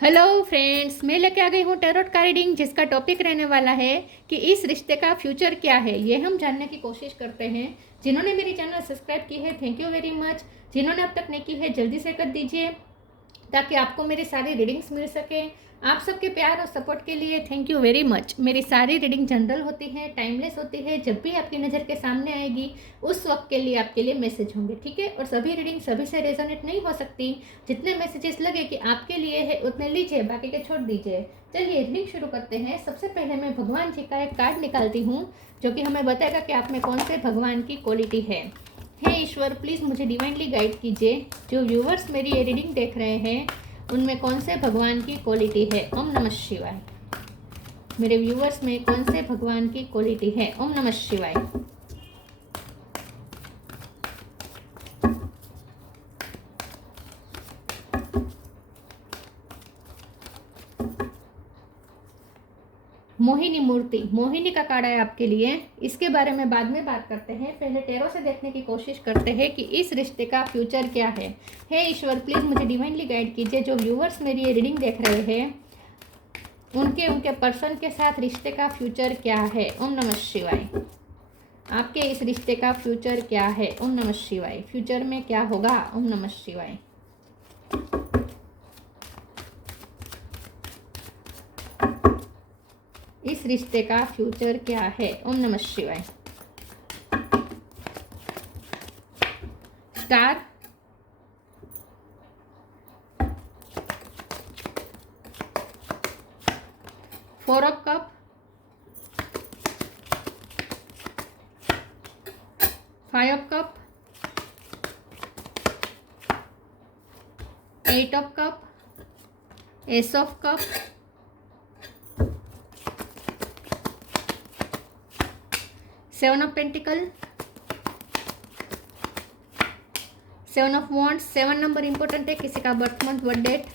Hello friends, मैं लेके आ गई हूँ टैरोट का रीडिंग, जिसका टॉपिक रहने वाला है कि इस रिश्ते का फ्यूचर क्या है। ये हम जानने की कोशिश करते हैं। जिन्होंने मेरी चैनल सब्सक्राइब की है, थैंक यू वेरी मच। जिन्होंने अब तक नहीं की है, जल्दी से कर दीजिए ताकि आपको मेरी सारी रीडिंग्स मिल सके। आप सबके प्यार और सपोर्ट के लिए थैंक यू वेरी मच। मेरी सारी रीडिंग जनरल होती है, टाइमलेस होती है। जब भी आपकी नज़र के सामने आएगी उस वक्त के लिए आपके लिए मैसेज होंगे, ठीक है। और सभी रीडिंग सभी से रेजोनेट नहीं हो सकती। जितने मैसेजेस लगे कि आपके लिए है उतने लीजिए, बाकी के छोड़ दीजिए। चलिए रीडिंग शुरू करते हैं। सबसे पहले मैं भगवान जी का एक कार्ड निकालती हूँ जो कि हमें बताएगा कि आप में कौन से भगवान की क्वालिटी है। हे ईश्वर, प्लीज़ मुझे डिवाइनली गाइड कीजिए। जो व्यूवर्स मेरी ये रीडिंग देख रहे हैं उनमें कौन से भगवान की क्वालिटी है। ओम नमः शिवाय। मेरे व्यूवर्स में कौन से भगवान की क्वालिटी है। ओम नमः शिवाय। मोहिनी मूर्ति, मोहिनी का कार्ड है आपके लिए। इसके बारे में बाद में बात करते हैं। पहले टैरो से देखने की कोशिश करते हैं कि इस रिश्ते का फ्यूचर क्या है। हे ईश्वर, प्लीज़ मुझे डिवाइनली गाइड कीजिए। जो व्यूवर्स मेरी ये रीडिंग देख रहे हैं उनके पर्सन के साथ रिश्ते का फ्यूचर क्या है। ओम नमः शिवाय। आपके इस रिश्ते का फ्यूचर क्या है। ओम नमः शिवाय। फ्यूचर में क्या होगा। ओम नमः शिवाय। इस रिश्ते का फ्यूचर क्या है। ओम नमः शिवाय। Star, four of cup, five of cup, eight of cup, ace of cup, seven of pentacle, seven of wands. Seven number important है। किसी का birth month, birth date,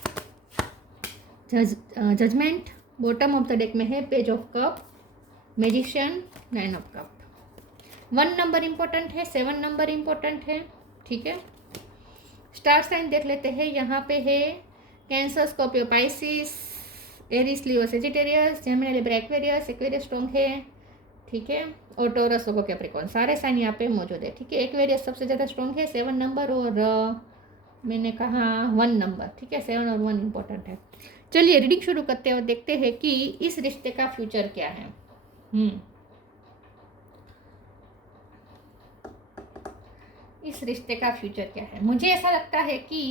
judgment. Bottom of the deck में है page of cup, magician, nine of cup. One number important है, seven number important है, ठीक है। Star sign देख लेते हैं। यहाँ पे है Cancer, Scorpio, Pisces, Aries, Leo, Sagittarius, Gemini, Libra, Aquarius. Aquarius strong है, ठीक है। और टॉरस, वर्गो, कैप्रिकॉर्न, सारे साइन यहाँ पे मौजूद है, ठीक है। एक्वेरियस सबसे ज़्यादा स्ट्रॉन्ग है, 7 नंबर। और मैंने कहा 1 नंबर, ठीक है। 7 और 1 इंपॉर्टेंट है। चलिए रीडिंग शुरू करते हैं और देखते हैं कि इस रिश्ते का फ्यूचर क्या है। इस रिश्ते का फ्यूचर क्या है। मुझे ऐसा लगता है कि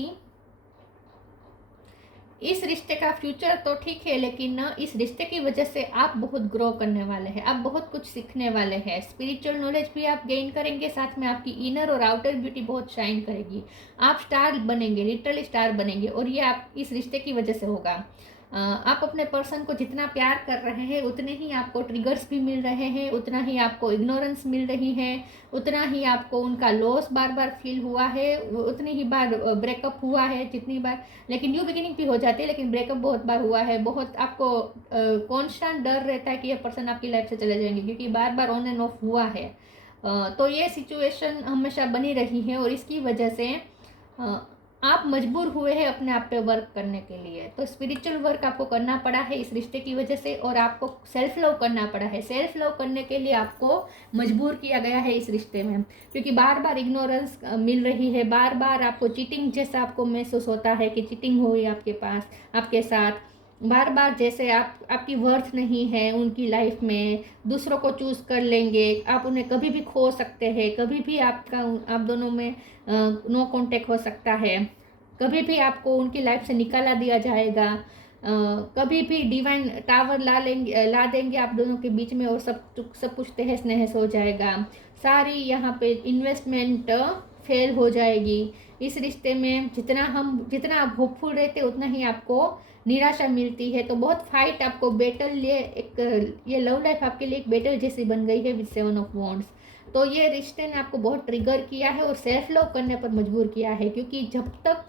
इस रिश्ते का फ्यूचर तो ठीक है, लेकिन इस रिश्ते की वजह से आप बहुत ग्रो करने वाले हैं। आप बहुत कुछ सीखने वाले हैं। स्पिरिचुअल नॉलेज भी आप गेन करेंगे, साथ में आपकी इनर और आउटर ब्यूटी बहुत शाइन करेगी। आप स्टार बनेंगे, लिटरली स्टार बनेंगे। और ये आप इस रिश्ते की वजह से होगा। आप अपने पर्सन को जितना प्यार कर रहे हैं उतने ही आपको ट्रिगर्स भी मिल रहे हैं, उतना ही आपको इग्नोरेंस मिल रही है, उतना ही आपको उनका लॉस बार बार फील हुआ है, उतनी ही बार ब्रेकअप हुआ है जितनी बार। लेकिन न्यू बिगिनिंग भी हो जाती है, लेकिन ब्रेकअप बहुत बार हुआ है। बहुत आपको कॉन्स्टेंट डर रहता है कि यह पर्सन आपकी लाइफ से चले जाएंगे, क्योंकि बार बार ऑन एंड ऑफ हुआ है। तो ये सिचुएशन हमेशा बनी रही है और इसकी वजह से आप मजबूर हुए हैं अपने आप पे वर्क करने के लिए। तो स्पिरिचुअल वर्क आपको करना पड़ा है इस रिश्ते की वजह से, और आपको सेल्फ लव करना पड़ा है। सेल्फ लव करने के लिए आपको मजबूर किया गया है इस रिश्ते में, क्योंकि बार बार इग्नोरेंस मिल रही है। बार बार आपको चीटिंग जैसा आपको महसूस होता है कि चीटिंग हुई आपके पास, आपके साथ। बार बार जैसे आपकी वर्थ नहीं है उनकी लाइफ में, दूसरों को चूज़ कर लेंगे, आप उन्हें कभी भी खो सकते हैं, कभी भी आप दोनों में नो कांटेक्ट हो सकता है, कभी भी आपको उनकी लाइफ से निकाला दिया जाएगा, कभी भी डिवाइन टावर ला देंगे आप दोनों के बीच में और सब कुछ तहस नहस हो जाएगा। सारी यहाँ पे इन्वेस्टमेंट फेल हो जाएगी। इस रिश्ते में जितना आप होपफुल रहते उतना ही आपको निराशा मिलती है। तो बहुत फाइट आपको बैटल, ये लव लाइफ आपके लिए एक बैटल जैसी बन गई है विद 7 ऑफ वॉन्ड्स। तो ये रिश्ते ने आपको बहुत ट्रिगर किया है और सेल्फ लव करने पर मजबूर किया है, क्योंकि जब तक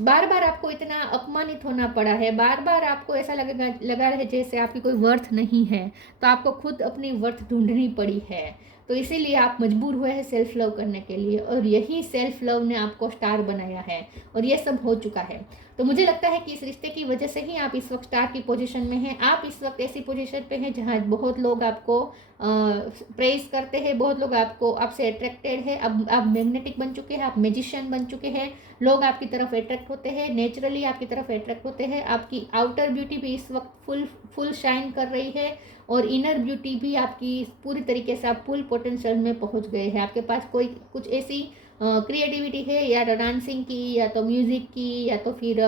बार बार आपको इतना अपमानित होना पड़ा है, बार बार आपको ऐसा लगा रहे जैसे आपकी कोई वर्थ नहीं है, तो आपको खुद अपनी वर्थ ढूंढनी पड़ी है। तो इसीलिए आप मजबूर हुए हैं सेल्फ लव करने के लिए, और यही सेल्फ लव ने आपको स्टार बनाया है और ये सब हो चुका है। तो मुझे लगता है कि इस रिश्ते की वजह से ही आप इस वक्त स्टार की पोजीशन में हैं। आप इस वक्त ऐसी पोजीशन पे हैं जहाँ बहुत लोग आपको प्रेज करते हैं, बहुत लोग आपसे अट्रैक्टेड है। अब आप मैग्नेटिक बन चुके हैं, आप मैजिशियन बन चुके हैं। लोग आपकी तरफ अट्रैक्ट होते हैं, नेचुरली आपकी तरफ अट्रैक्ट होते हैं। आपकी आउटर ब्यूटी भी इस वक्त फुल शाइन कर रही है और इनर ब्यूटी भी आपकी पूरी तरीके से आप फुल पोटेंशियल में पहुंच गए हैं। आपके पास कोई कुछ ऐसी क्रिएटिविटी है, या डांसिंग की, या तो म्यूज़िक की, या तो फिर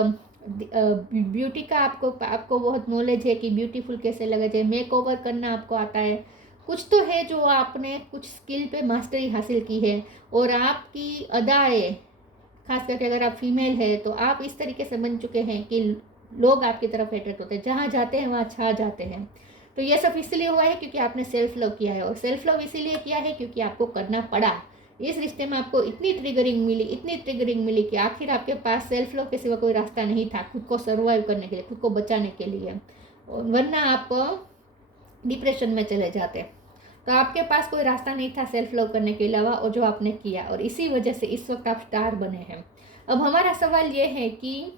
ब्यूटी का आपको बहुत नॉलेज है कि ब्यूटीफुल कैसे लगा जाए, मेक ओवर करना आपको आता है। कुछ तो है जो आपने कुछ स्किल पे मास्टरी हासिल की है। और आपकी अदाएँ, खास करके अगर आप फीमेल है तो आप इस तरीके से बन चुके हैं कि लोग आपकी तरफ अट्रैक्ट होते हैं, जहाँ जाते हैं वहाँ छा जाते हैं। तो ये सब इसलिए हुआ है क्योंकि आपने सेल्फ लव किया है, और सेल्फ लव इसीलिए किया है क्योंकि आपको करना पड़ा। इस रिश्ते में आपको इतनी ट्रिगरिंग मिली कि आखिर आपके पास सेल्फ लव के सिवा कोई रास्ता नहीं था खुद को सर्वाइव करने के लिए, खुद को बचाने के लिए, वरना आप डिप्रेशन में चले जाते। तो आपके पास कोई रास्ता नहीं था सेल्फ लव करने के अलावा, और जो आपने किया, और इसी वजह से इस वक्त आप स्टार बने हैं। अब हमारा सवाल ये है कि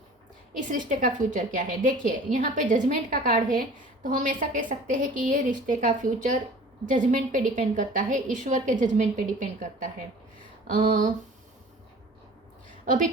इस रिश्ते का फ्यूचर क्या है। देखिए, यहाँ पे जजमेंट का कार्ड है, तो हम ऐसा कह सकते हैं कि ये रिश्ते का फ्यूचर जजमेंट पे डिपेंड करता है, ईश्वर के जजमेंट पे डिपेंड करता है। अभी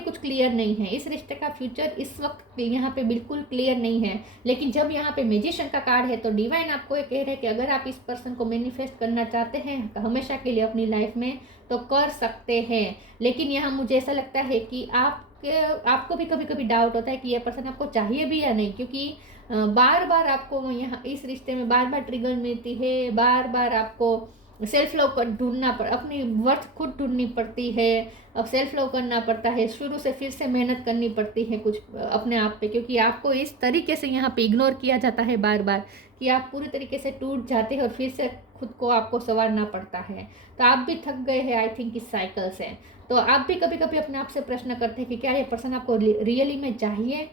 कुछ क्लियर नहीं है। इस रिश्ते का फ्यूचर इस वक्त यहाँ पे बिल्कुल क्लियर नहीं है। लेकिन जब यहाँ पे मैजिशियन का कार्ड है तो डिवाइन आपको ये कह रहे हैं कि अगर आप इस पर्सन को मैनिफेस्ट करना चाहते हैं हमेशा के लिए अपनी लाइफ में, तो कर सकते हैं। लेकिन यहाँ मुझे ऐसा लगता है कि आपको भी कभी कभी डाउट होता है कि ये पर्सन आपको चाहिए भी या नहीं, क्योंकि बार बार आपको यहाँ इस रिश्ते में बार बार ट्रिगर मिलती है, बार बार आपको सेल्फ लव कर ढूंढना अपनी वर्थ खुद ढूंढनी पड़ती है। अब सेल्फ लव करना पड़ता है, शुरू से फिर से मेहनत करनी पड़ती है कुछ अपने आप पे, क्योंकि आपको इस तरीके से यहाँ पे इग्नोर किया जाता है बार बार कि आप पूरी तरीके से टूट जाते हैं और फिर से खुद को आपको संवारना पड़ता है। तो आप भी थक गए हैं आई थिंक इस साइकिल से। तो आप भी कभी कभी अपने आप से प्रश्न करते हैं कि क्या ये पर्सन आपको रियली में चाहिए।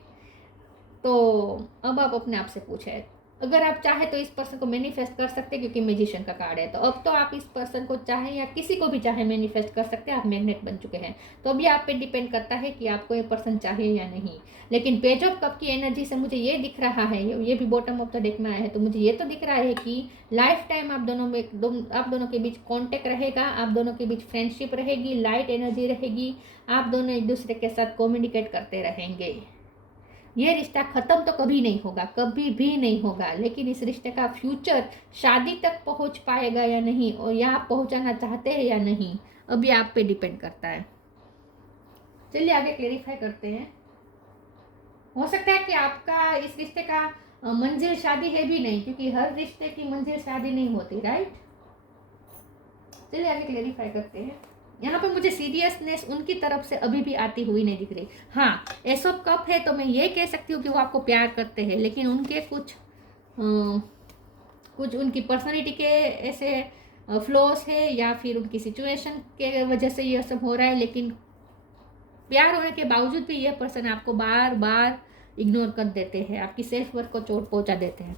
तो अब आप अपने आप से पूछे, अगर आप चाहे तो इस पर्सन को मैनिफेस्ट कर सकते हैं, क्योंकि मैजिशियन का कार्ड है। तो अब तो आप इस पर्सन को चाहे या किसी को भी चाहे मैनिफेस्ट कर सकते हैं, आप मैग्नेट बन चुके हैं। तो अब ये आप पे डिपेंड करता है कि आपको ये पर्सन चाहिए या नहीं। लेकिन पेज ऑफ कप की एनर्जी से मुझे ये दिख रहा है, ये भी बॉटम ऑफ द डेक में आया है, तो मुझे ये तो दिख रहा है कि लाइफ टाइम आप दोनों के बीच कॉन्टेक्ट रहेगा, आप दोनों के बीच फ्रेंडशिप रहेगी, लाइट एनर्जी रहेगी, आप दोनों एक दूसरे के साथ कम्युनिकेट करते रहेंगे। ये रिश्ता ख़त्म तो कभी नहीं होगा, कभी भी नहीं होगा। लेकिन इस रिश्ते का फ्यूचर शादी तक पहुंच पाएगा या नहीं, और या आप पहुंचाना चाहते हैं या नहीं, अभी आप पे डिपेंड करता है। चलिए आगे क्लेरिफाई करते हैं। हो सकता है कि आपका इस रिश्ते का मंजिल शादी है भी नहीं, क्योंकि हर रिश्ते की मंजिल शादी नहीं होती, राइट। चलिए आगे क्लेरिफाई करते हैं। यहाँ पे मुझे सीरियसनेस उनकी तरफ से अभी भी आती हुई नहीं दिख रही। हाँ, एस ऑफ कप है तो मैं ये कह सकती हूँ कि वो आपको प्यार करते हैं, लेकिन उनके कुछ उनकी पर्सनालिटी के ऐसे फ्लॉस है, या फिर उनकी सिचुएशन के वजह से ये सब हो रहा है। लेकिन प्यार होने के बावजूद भी ये पर्सन आपको बार बार इग्नोर कर देते हैं, आपकी सेल्फ वर्थ को चोट पहुँचा देते हैं।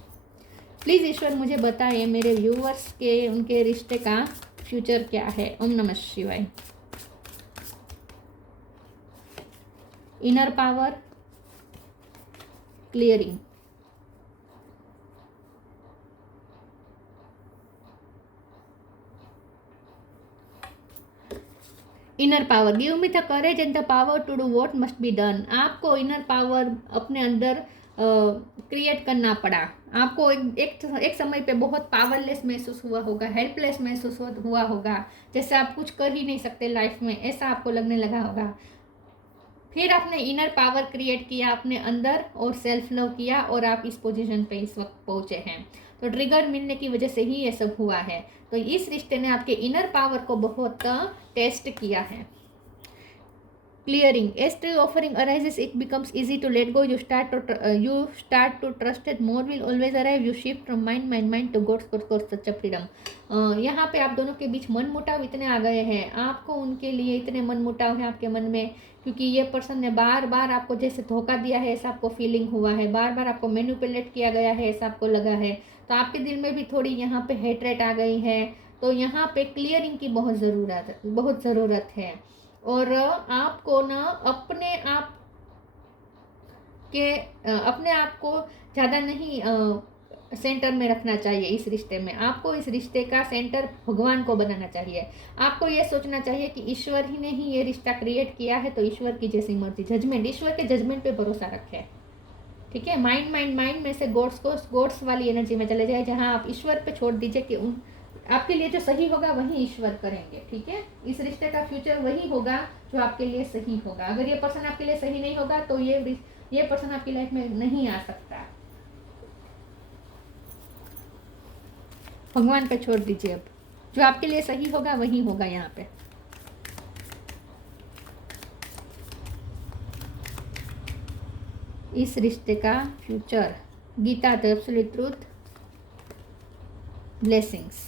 प्लीज़ ईश्वर मुझे बताइए मेरे व्यूवर्स के उनके रिश्ते का फ्यूचर क्या है। ओम नमः शिवाय। Inner power, clearing, inner power, give me the courage and the power to do what must be done. आपको इनर पावर अपने अंदर क्रिएट करना पड़ा। आपको एक समय पे बहुत पावरलेस महसूस हुआ होगा, हेल्पलेस महसूस हुआ होगा, जैसे आप कुछ कर ही नहीं सकते लाइफ में, ऐसा आपको लगने लगा होगा। फिर आपने इनर पावर क्रिएट किया अपने अंदर और सेल्फ लव किया, और आप इस पोजीशन पे इस वक्त पहुंचे हैं। तो ट्रिगर मिलने की वजह से ही ये सब हुआ है। तो इस रिश्ते ने आपके इनर पावर को बहुत टेस्ट किया है। Clearing. As the offering arises, it becomes easy to let go. You start to trust that more will always arrive. You shift from mind to God's such a freedom. यहाँ पे आप दोनों के बीच मन मुटाव इतने आ गए हैं, आपको उनके लिए इतने मन मुटाव है आपके मन में, क्योंकि ये पर्सन ने बार बार आपको जैसे धोखा दिया है ऐसा आपको फीलिंग हुआ है, बार बार आपको मैनिपुलेट किया गया है ऐसा आपको लगा है। तो आपके दिल में भी थोड़ी यहाँ पे हेट्रेट आ गई है। तो यहाँ पे क्लियरिंग की बहुत ज़रूरत है। और आपको ना अपने आप कि अपने आप को ज़्यादा नहीं सेंटर में रखना चाहिए। इस रिश्ते में आपको इस रिश्ते का सेंटर भगवान को बनाना चाहिए। आपको ये सोचना चाहिए कि ईश्वर ही ने ही ये रिश्ता क्रिएट किया है, तो ईश्वर की जैसी मर्जी, जजमेंट, ईश्वर के जजमेंट पे भरोसा रखें। ठीक है, माइंड में से गोड्स वाली एनर्जी में चले जाए, जहाँ आप ईश्वर पे छोड़ दीजिए कि उन आपके लिए जो सही होगा वही ईश्वर करेंगे। ठीक है, इस रिश्ते का फ्यूचर वही होगा जो आपके लिए सही होगा। अगर ये पर्सन आपके लिए सही नहीं होगा तो ये पर्सन आपकी लाइफ में नहीं आ सकता। भगवान पे छोड़ दीजिए। अब जो आपके लिए सही होगा वही होगा। यहाँ पे इस रिश्ते का future, Gita the absolute truth, blessings.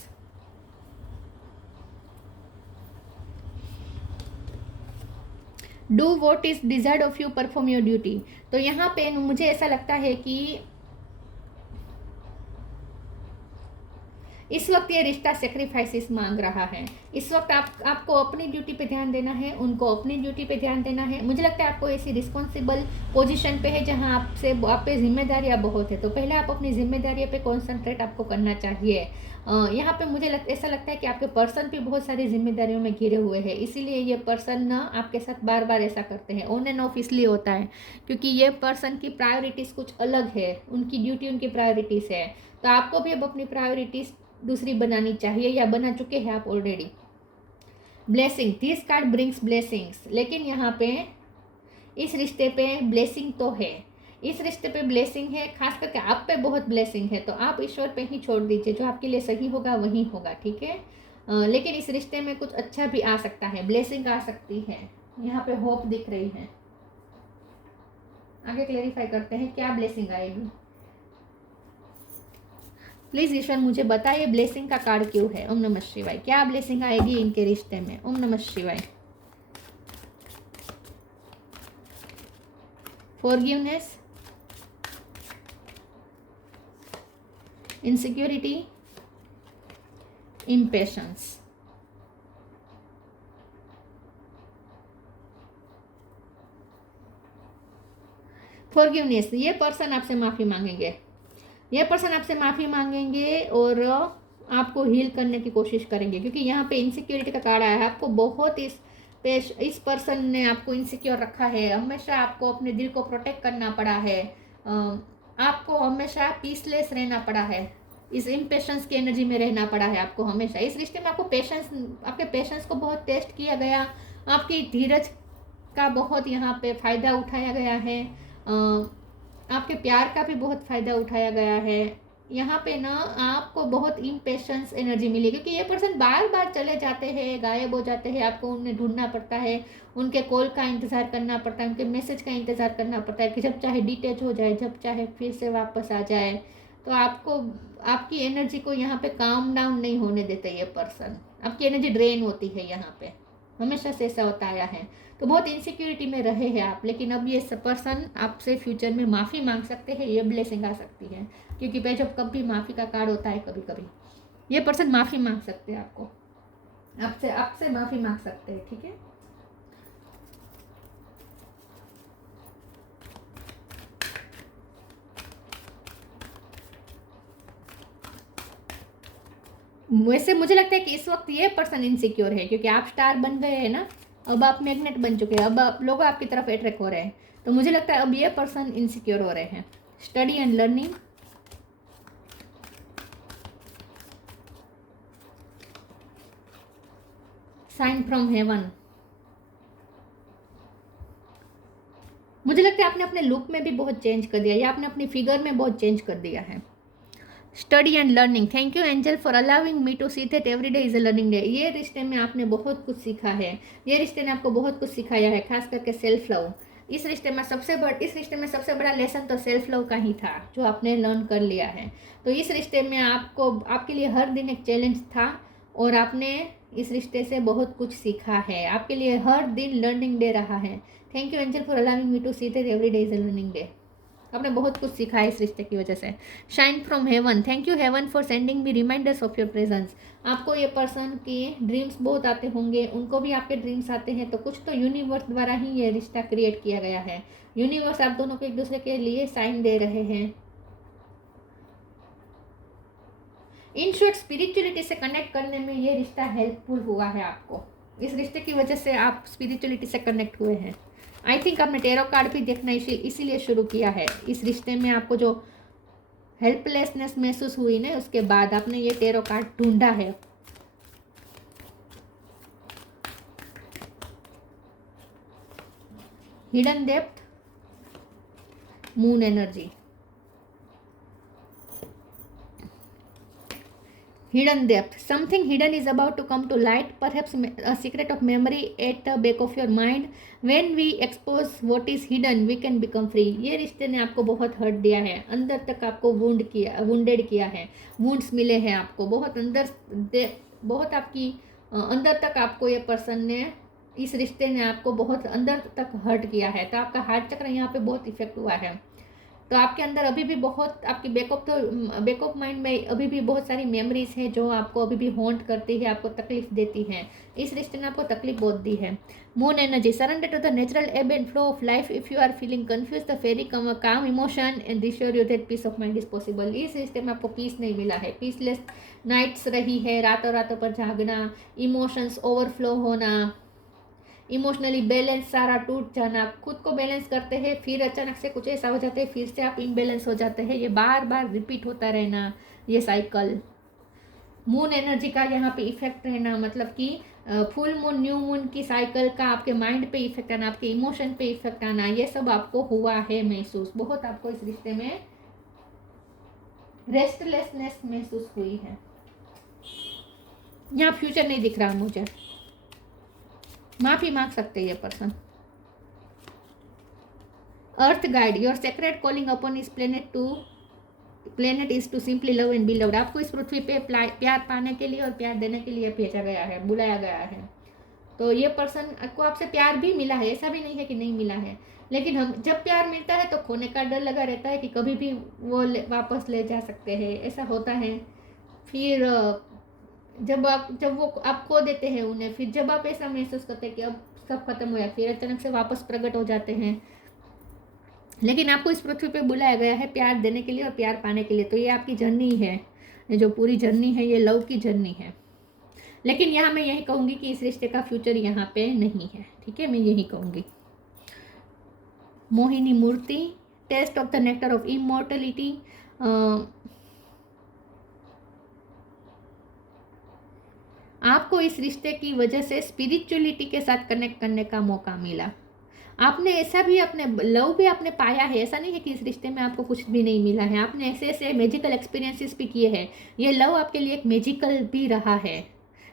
Do what is desired of you, perform your duty. तो यहाँ पे मुझे ऐसा लगता है कि इस वक्त ये रिश्ता सेक्रीफाइसेस मांग रहा है। इस वक्त आपको अपनी ड्यूटी पे ध्यान देना है, उनको अपनी ड्यूटी पे ध्यान देना है। मुझे लगता है आपको ऐसी रिस्पॉन्सिबल पोजीशन पे है जहां आप पे जिम्मेदारियां बहुत है, तो पहले आप अपनी जिम्मेदारियों पे कॉन्सेंट्रेट आपको करना चाहिए। यहाँ पे मुझे ऐसा लगता है कि आपके पर्सन भी बहुत सारी जिम्मेदारियों में घिरे हुए हैं, इसीलिए ये पर्सन ना आपके साथ बार बार ऐसा करते हैं। ऑन एंड ऑफ इसलिए होता है क्योंकि ये पर्सन की प्रायोरिटीज़ कुछ अलग है, उनकी ड्यूटी उनकी प्रायोरिटीज़ है। तो आपको भी अब अपनी प्रायोरिटीज़ दूसरी बनानी चाहिए, या बना चुके हैं आप already. Blessing, this card brings blessings. लेकिन यहाँ पे इस रिश्ते पे ब्लेसिंग तो है, इस रिश्ते पे ब्लेसिंग है, खास करके आप पे बहुत ब्लेसिंग है। तो आप ईश्वर पे ही छोड़ दीजिए, जो आपके लिए सही होगा वही होगा। ठीक है, लेकिन इस रिश्ते में कुछ अच्छा भी आ सकता है, ब्लेसिंग आ सकती है। यहाँ पे होप दिख रही है। आगे क्लेरिफाई करते हैं क्या ब्लेसिंग आएगी। प्लीज ईश्वर मुझे बताइए ब्लेसिंग का कार्ड क्यों है। ओम नमः शिवाय। क्या ब्लेसिंग आएगी इनके रिश्ते में। ओम नमः शिवाय। Forgiveness, insecurity, impatience. फॉरगिवनेस, ये पर्सन आपसे माफी मांगेंगे, ये पर्सन आपसे माफ़ी मांगेंगे और आपको हील करने की कोशिश करेंगे, क्योंकि यहाँ पे इनसिक्योरिटी का कार्ड आया है। आपको बहुत इस पर्सन ने आपको इनसिक्योर रखा है, हमेशा आपको अपने दिल को प्रोटेक्ट करना पड़ा है, आपको हमेशा पीसलेस रहना पड़ा है, इस इम्पेशंस की एनर्जी में रहना पड़ा है आपको हमेशा। इस रिश्ते में आपको आपके पेशेंस को बहुत टेस्ट किया गया, आपकी धीरज का बहुत यहाँ पे फ़ायदा उठाया गया है, आपके प्यार का भी बहुत फ़ायदा उठाया गया है। यहाँ पे ना आपको बहुत इम्पेशंस एनर्जी मिली, क्योंकि ये पर्सन बार बार चले जाते हैं, गायब हो जाते हैं, आपको उन्हें ढूंढना पड़ता है, उनके कॉल का इंतज़ार करना पड़ता है, उनके मैसेज का इंतज़ार करना पड़ता है कि जब चाहे डिटैच हो जाए, जब चाहे फिर से वापस आ जाए। तो आपको आपकी एनर्जी को यहाँ पे काम डाउन नहीं होने देते ये पर्सन, आपकी एनर्जी ड्रेन होती है यहाँ पे, हमेशा से ऐसा होता आया है। तो बहुत इनसिक्योरिटी में रहे हैं आप, लेकिन अब ये पर्सन आपसे फ्यूचर में माफ़ी मांग सकते हैं, ये ब्लेसिंग आ सकती है। क्योंकि पे जब कभी माफ़ी का कार्ड होता है, कभी कभी ये पर्सन माफ़ी मांग सकते हैं आपको, आपसे माफ़ी मांग सकते हैं। ठीक है, वैसे मुझे लगता है कि इस वक्त ये पर्सन इनसिक्योर है, क्योंकि आप स्टार बन गए हैं ना, अब आप मैग्नेट बन चुके हैं, अब लोग आपकी तरफ अट्रैक्ट हो रहे हैं। तो मुझे लगता है अब ये पर्सन इनसिक्योर हो रहे हैं। Study and learning, sign from heaven. मुझे लगता है आपने अपने लुक में भी बहुत चेंज कर दिया, या आपने अपनी फिगर में बहुत चेंज कर दिया है। Study and learning, thank you angel for allowing me to see that every day is a learning day. ये रिश्ते में आपने बहुत कुछ सीखा है, ये रिश्ते ने आपको बहुत कुछ सिखाया है, खास करके सेल्फ लव। इस रिश्ते में सबसे बड़ा लेसन तो सेल्फ लव का ही था, जो आपने लर्न कर लिया है। तो इस रिश्ते में आपके लिए हर दिन एक चैलेंज था, और आपने इस रिश्ते से बहुत कुछ सीखा है। आपके लिए हर दिन लर्निंग डे रहा है। Thank you angel for allowing me to see that every day is a learning day. आपने बहुत कुछ सीखा है इस रिश्ते की वजह से। Shine from heaven, thank you heaven for sending me reminders of your presence. आपको ये पर्सन के ड्रीम्स बहुत आते होंगे, उनको भी आपके ड्रीम्स आते हैं, तो कुछ तो यूनिवर्स द्वारा ही ये रिश्ता क्रिएट किया गया है। यूनिवर्स आप दोनों को एक दूसरे के लिए साइन दे रहे हैं। इन शॉर्ट स्पिरिचुअलिटी से कनेक्ट करने में ये रिश्ता हेल्पफुल हुआ है आपको। इस रिश्ते की वजह से आप स्पिरिचुअलिटी से कनेक्ट हुए हैं। आई थिंक आपने टेरो कार्ड भी देखना इसीलिए शुरू किया है। इस रिश्ते में आपको जो हेल्पलेसनेस महसूस हुई ना, उसके बाद आपने ये टेरो कार्ड ढूंढा है। Hidden depth, moon energy. Hidden depth, something hidden is about to come to light, perhaps a secret of memory at the back of your mind. When we expose what is hidden, we can become free. ये रिश्ते ने आपको बहुत hurt दिया है, अंदर तक आपको वुंडेड किया है, वुंड्स मिले हैं आपको बहुत अंदर, बहुत आपकी अंदर तक आपको ये पर्सन ने, इस रिश्ते ने आपको बहुत अंदर तक हर्ट किया है। तो आपका हार्ट चक्र यहाँ पे बहुत इफेक्ट हुआ है। तो आपके अंदर अभी भी बहुत, आपकी बैकअप माइंड में अभी भी बहुत सारी मेमोरीज है जो आपको अभी भी हॉन्ट करती है, आपको तकलीफ देती है। इस रिश्ते ने आपको तकलीफ बहुत दी है। Moon energy, surrender to the natural ebb and flow of life. If you are feeling confuse the ferry calm emotion and reassure you that peace of mind is possible. इस रिश्ते में आपको पीस नहीं मिला है, पीसलेस नाइट्स रही है, रातों रातों पर जागना, इमोशंस ओवरफ्लो होना, इमोशनली बैलेंस सारा टूट जाना। खुद को बैलेंस करते हैं, फिर अचानक से कुछ ऐसा हो जाता है, फिर से आप इम्बैलेंस हो जाते हैं। ये बार बार रिपीट होता रहना, ये साइकिल। मून एनर्जी का यहाँ पे इफेक्ट रहना, मतलब कि फुल मून न्यू मून की साइकिल का आपके माइंड पे इफेक्ट आना, आपके इमोशन पे इफेक्ट आना, ये सब आपको हुआ है महसूस। बहुत आपको इस रिश्ते में रेस्टलेसनेस महसूस हुई है। यहाँ फ्यूचर नहीं दिख रहा मुझे, माफी मांग सकते हैं ये person. Earth guide, your secret calling upon this planet is to simply love and be loved. आपको इस पृथ्वी पे प्यार पाने के लिए और प्यार देने के लिए भेजा गया है, बुलाया गया है। तो ये पर्सन को आपसे प्यार भी मिला है, ऐसा भी नहीं है कि नहीं मिला है, लेकिन हम जब प्यार मिलता है तो खोने का डर लगा रहता है कि कभी भी वो वापस ले जा सकते हैं, ऐसा होता है। फिर जब वो आप खो देते हैं उन्हें, फिर जब आप ऐसा महसूस करते हैं कि अब सब खत्म हो गया, फिर अचानक से वापस प्रकट हो जाते हैं। लेकिन आपको इस पृथ्वी पे बुलाया गया है प्यार देने के लिए और प्यार पाने के लिए। तो ये आपकी जर्नी है, ये जो पूरी जर्नी है ये लव की जर्नी है। लेकिन यहाँ मैं यही कहूँगी कि इस रिश्ते का फ्यूचर यहाँ पे नहीं है, ठीक है, मैं यही कहूँगी। Mohini Murti, taste of the nectar of immortality. आपको इस रिश्ते की वजह से स्पिरिचुअलिटी के साथ कनेक्ट करने का मौका मिला। आपने ऐसा भी अपने लव भी आपने पाया है, ऐसा नहीं है कि इस रिश्ते में आपको कुछ भी नहीं मिला है। आपने ऐसे ऐसे मैजिकल एक्सपीरियंसेस भी किए हैं। ये लव आपके लिए एक मैजिकल भी रहा है,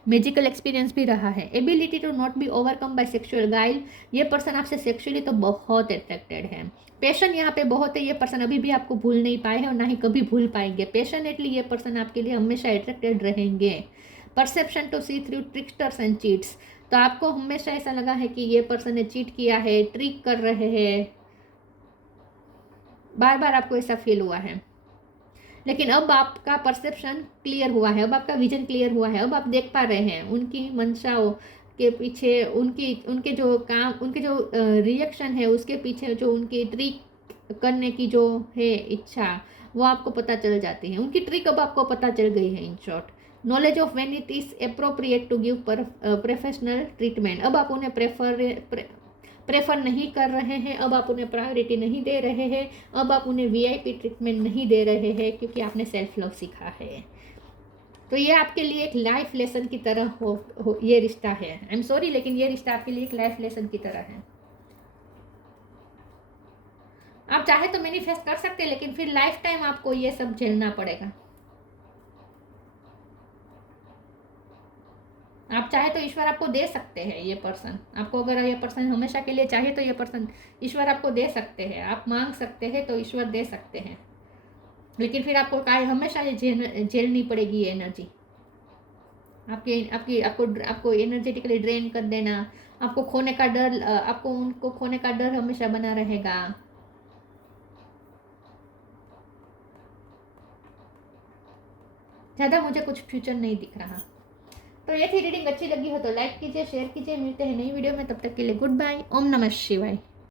मैजिकल एक्सपीरियंस भी रहा है। Ability to not be overcome by sexual guile, ये पर्सन आपसे सेक्सुअली तो बहुत अट्रैक्टेड है। पैशन यहाँ पे बहुत है, ये पर्सन अभी भी आपको भूल नहीं पाए हैं और ना ही कभी भूल पाएंगे। पैशनेटली ये पर्सन आपके लिए हमेशा अट्रैक्टेड रहेंगे। Perception to see through tricksters and cheats, तो आपको हमेशा ऐसा लगा है कि ये पर्सन ने चीट किया है, ट्रिक कर रहे हैं, बार बार आपको ऐसा फील हुआ है। लेकिन अब आपका परसेप्शन क्लियर हुआ है, अब आपका विजन क्लियर हुआ है, अब आप देख पा रहे हैं उनकी मंशाओं के पीछे, उनके जो काम, उनके जो रिएक्शन है उसके पीछे जो उनकी ट्रिक करने की जो है इच्छा, वो आपको पता चल जाती है। उनकी ट्रिक अब आपको पता चल गई है। In short, knowledge of when it is appropriate to give professional treatment. अब आप उन्हें प्रेफर नहीं कर रहे हैं, अब आप उन्हें प्रायोरिटी नहीं दे रहे हैं, अब आप उन्हें वीआईपी ट्रीटमेंट नहीं दे रहे हैं, क्योंकि आपने सेल्फ लव सीखा है। तो ये आपके लिए एक लाइफ लेसन की तरह हो ये रिश्ता है। आई एम सॉरी, लेकिन ये रिश्ता आपके लिए एक लाइफ लेसन की तरह है। आप चाहे तो मैनिफेस्ट कर सकते हैं, लेकिन फिर लाइफ टाइम आपको ये सब झेलना पड़ेगा। आप चाहे तो ईश्वर आपको दे सकते हैं, ये पर्सन आपको, अगर ये पर्सन हमेशा के लिए चाहे तो ये पर्सन ईश्वर आपको दे सकते हैं। आप मांग सकते हैं तो ईश्वर दे सकते हैं, लेकिन फिर आपको हमेशा ये झेलनी पड़ेगी ये एनर्जी। आपको एनर्जेटिकली ड्रेन कर देना, आपको खोने का डर, आपको उनको खोने का डर हमेशा बना रहेगा। ज़्यादा मुझे कुछ फ्यूचर नहीं दिख रहा। तो ये थी रीडिंग। अच्छी लगी हो तो लाइक कीजिए, शेयर कीजिए। मिलते हैं नई वीडियो में, तब तक के लिए गुड बाय। ओम नमः शिवाय।